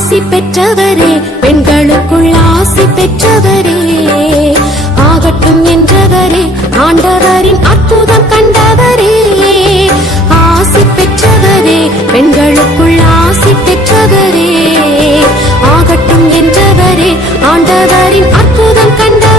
ஆசி பெற்றவரே, பெண்களுக்குள் ஆசி பெற்றவரே, ஆகட்டும் என்றவரே, ஆண்டவரின் அற்புதம் கண்டவரே, ஆசி பெற்றவரே, பெண்களுக்குள் ஆசி பெற்றவரே, ஆகட்டும் என்றவரே, ஆண்டவரின் அற்புதம் கண்டவரே.